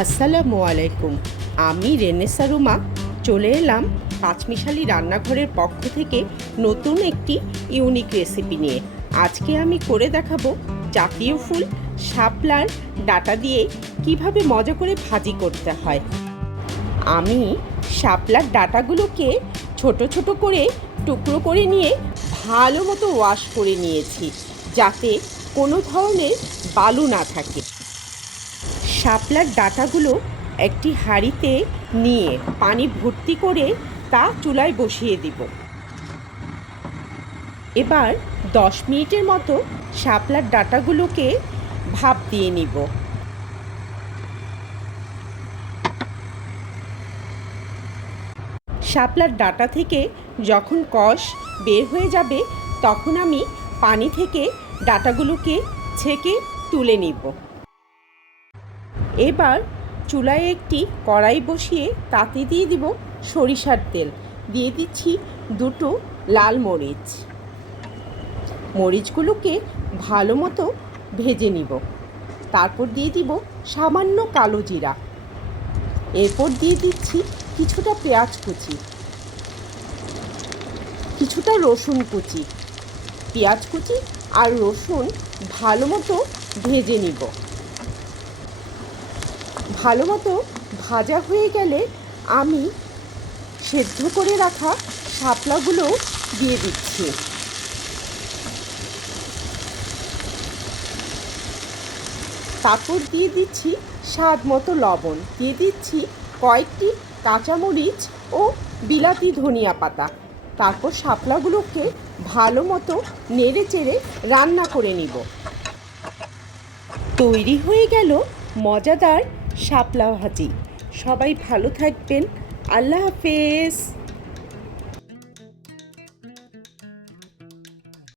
আসসালামু আলাইকুম। আমি রেনেসা রুমা চলে এলাম পাঁচমিশালি রান্নাঘরের পক্ষ থেকে নতুন একটি ইউনিক রেসিপি নিয়ে। আজকে আমি করে দেখাবো জাতীয় ফুল শাপলার ডাঁটা দিয়ে কিভাবে মজা করে ভাজি করতে হয়। আমি শাপলার ডাঁটাগুলোকে ছোট ছোট করে টুকরো করে নিয়ে ভালো মতো ওয়াশ করে নিয়েছি, যাতে কোনো ধরনের বালু না থাকে। শাপলার ডাঁটাগুলো একটি হাঁড়িতে নিয়ে পানি ভর্তি করে তা চুলায় বসিয়ে দিব। এবার 10 মিনিটের মতো শাপলার ডাঁটাগুলোকে ভাপ দিয়ে নিব। শাপলার ডাঁটা থেকে যখন কষ বের হয়ে যাবে, তখন আমি পানি থেকে ডাঁটাগুলোকে ছেঁকে তুলে নিব। এবার চুলায় একটি কড়াই বসিয়ে তাতে দিয়ে দিব সরিষার তেল, দিয়ে দিচ্ছি দুটো লাল মরিচ। মরিচগুলোকে ভালো মতো ভেজে নিব। তারপর দিয়ে দিব সামান্য কালো জিরা। এরপর দিয়ে দিচ্ছি কিছুটা পেঁয়াজ কুচি, কিছুটা রসুন কুচি। পেঁয়াজ কুচি আর রসুন ভালো মতো ভেজে নিব। ভালো মতো ভাজা হয়ে গেলে আমি সেদ্ধ করে রাখা শাপলাগুলো দিয়ে দিচ্ছি। তারপর দিয়ে দিচ্ছি স্বাদ মতো লবণ, দিয়ে দিচ্ছি কয়েকটি কাঁচামরিচ ও বিলাতি ধনিয়া পাতা। তারপর শাপলাগুলোকে ভালো মতো নেড়ে চেড়ে রান্না করে নিব। তৈরি হয়ে গেল মজাদার শাপলা ভাজি। সবাই ভালো থাকবেন। আল্লাহ হাফেজ।